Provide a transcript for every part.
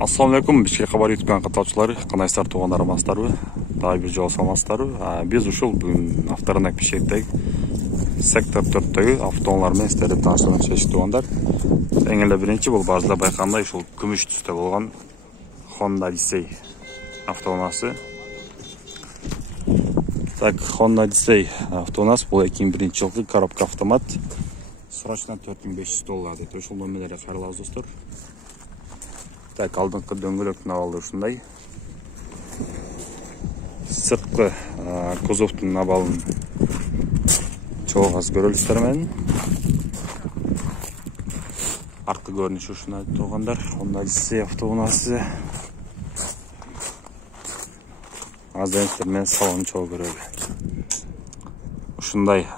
Assalamu alaikum, бизге кабар юткан катнашчылары, канайсыздар туугандар амансыздарбы? Дагы бир жолу саламатсыздарбы? Биз ушул бүгүн Авторанак Бишкектеги сектор 4-төгү автоунаалар менен сиздерди тааныштырууну чечтик туугандар. Эң эле биринчи бул баарыбыздар байкагандай ушул күмүш түстө болгон Honda Odyssey автоунаасы. Так, Honda Odyssey автоунаасы бул 2001 жылкы коробка автомат. Срочно $4500 деп ушул номерлерге кайрылабыз достор. Так, алдыңкы дөңгөлөктүн абалы ушундай. Сырткы кузовдун абалын чогуу аз көрөлүсүздөр менен. Арткы көрүнүшү ушундай туугандар. Honda Odyssey автоунаасы. Аздан сиздер менен салонун чогуу көрөлү. Ушундай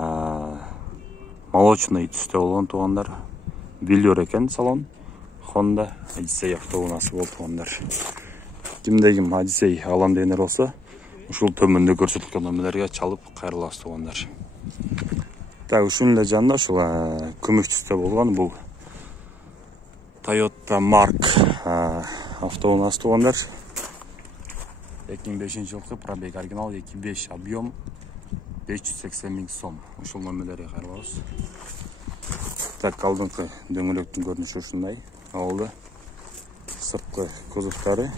молочный түстө болгон туугандар. Велюр экен салон. Honda Odyssey автоунаасы болуп туугандар. Кимде ким Odyssey алам дегендер болсо, ушул төмөндө көрсөтүлгөн номерлерге чалып кайрылабыз туугандар. Так, ушунун эле жанында ушул күмүш түстө болгон бул Toyota Mark автоунаасы туугандар. 2005 жылкы пробег оригинал 2.5 объем 580 000 сом. Ушул номерлерге кайрылабыз. Так, алдыңкы дөңгөлөктүн көрүнүшү ушундай. Алды сырткы кузовдары.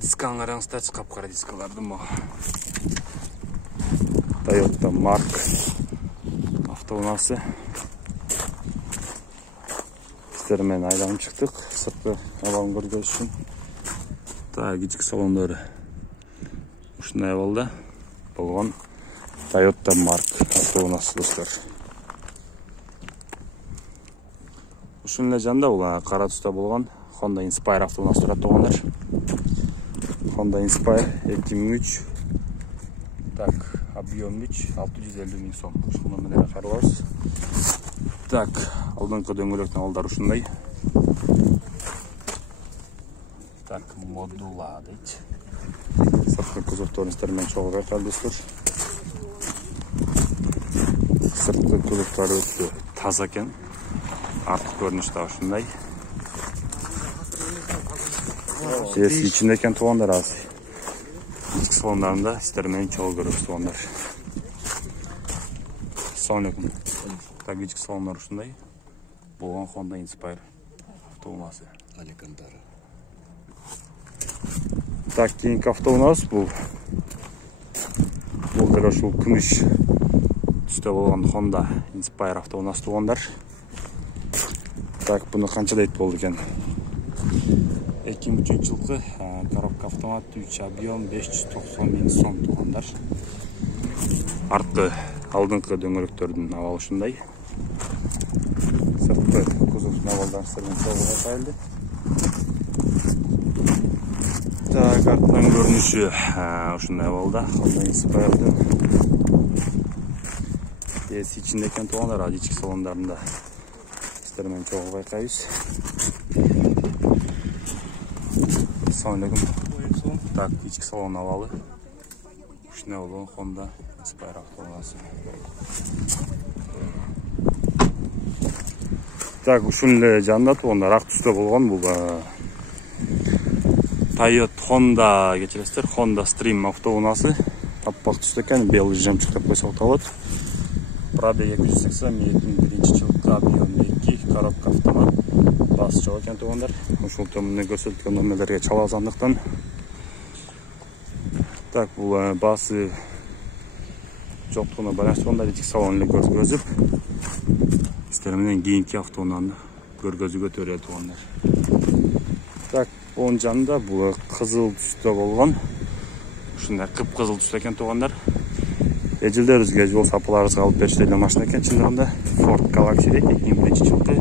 Дисканы караңыздарчы, капкара дискаларды мо. Toyota Mark автоунаасы. Сиздер менен айланып чыктык. Сырткы абалын көргөзүш үчүн. Так, ички салондору ушундай абалда болгон Toyota Mark автоунаасы достор. Ушунун эле жанында бул кара түстө болгон Honda Inspire автоунаасы турат туугандар. Honda Inspire 2003. Так, объем 650 000 сом. Ушул номерлерге кайрылабыз. Так, алдыңкы дөңгөлөктүн абалдары ушундай. Так, модула дейт. Сырткы кузовдорун сиздер менен чогуу байкалды достор. Сырткы кузовдору өтө таза экен. Арткы көрүнүшү да ушундай. Эси ичинде экен туугандар азыр. Ички салондарында сиздер менен чогуу көрөбүз туугандар. Ассалам алейкум. Так, ички салондар ушундай. Болгон Honda Inspire автоунаасы. Аликантара. Так, кийинки автоунаас бул деле ушул күмүш түстө болгон Honda Inspire автоунаасы туугандар. Так, буну канча дейт болду экен? 2003 жылкы коробка автомат 3 объем 590 000 сом туугандар. Арткы алдыңкы дөңгөлөктөрдүн абалы ушундай. Сырткы кузовдун абалдарын сиздер менен чогуу байкайлы. Так, арттан көрүнүшү ушундай абалда. Honda Inspire'дын эси ичинде экен туугандар, ички салондарында сиздер менен чогуу байкайбыз. Ассалам алейкум. Так, ички салон абалы ушундай болгон Honda Inspire автоунаасы. Так, ушун эле жанында туугандар ак түстө болгон бул Toyota Honda кечиресиздер, Honda Stream автоунаасы. Аппак түстө экен, белый жемчуг деп койсок да болот. Пробег 280 2001 жылкы объем 2 коробка автомат. Басы жок экен туугандар. Ушул төмөндө көрсөтүлгөн номерлерге чалабыз андыктан. Так, бул басы жоктугуна байланыштырганда ички салонун эле көргөзүп, сиздер менен кийинки автоунааны көргөзүүгө төрөйт туугандар. Так, онун жанында бул кызыл түстө болгон ушундай кыпкызыл түстө экен туугандар. Эжилдерибизге жол сапаларыбызга алып бериште эле машина экен чындыгында. Ford Galaxy 2001 жылкы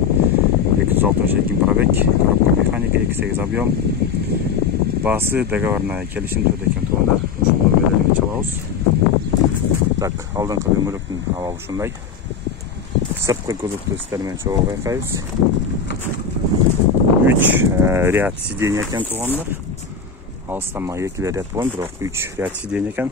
262 пробег, коробка механика 2.8 объем. Басы договорная келишим түрдө экен туугандар. Ушул номерлерди чалабыз. Так, алдыңкы дөңгөлөктүн абалы ушундай. Сырткы кузовду сиздер менен чогуу байкайбыз. 3 ряд сиденье экен туугандар. Алыстама 2 ряд болгон, бирок 3 ряд сиденье экен.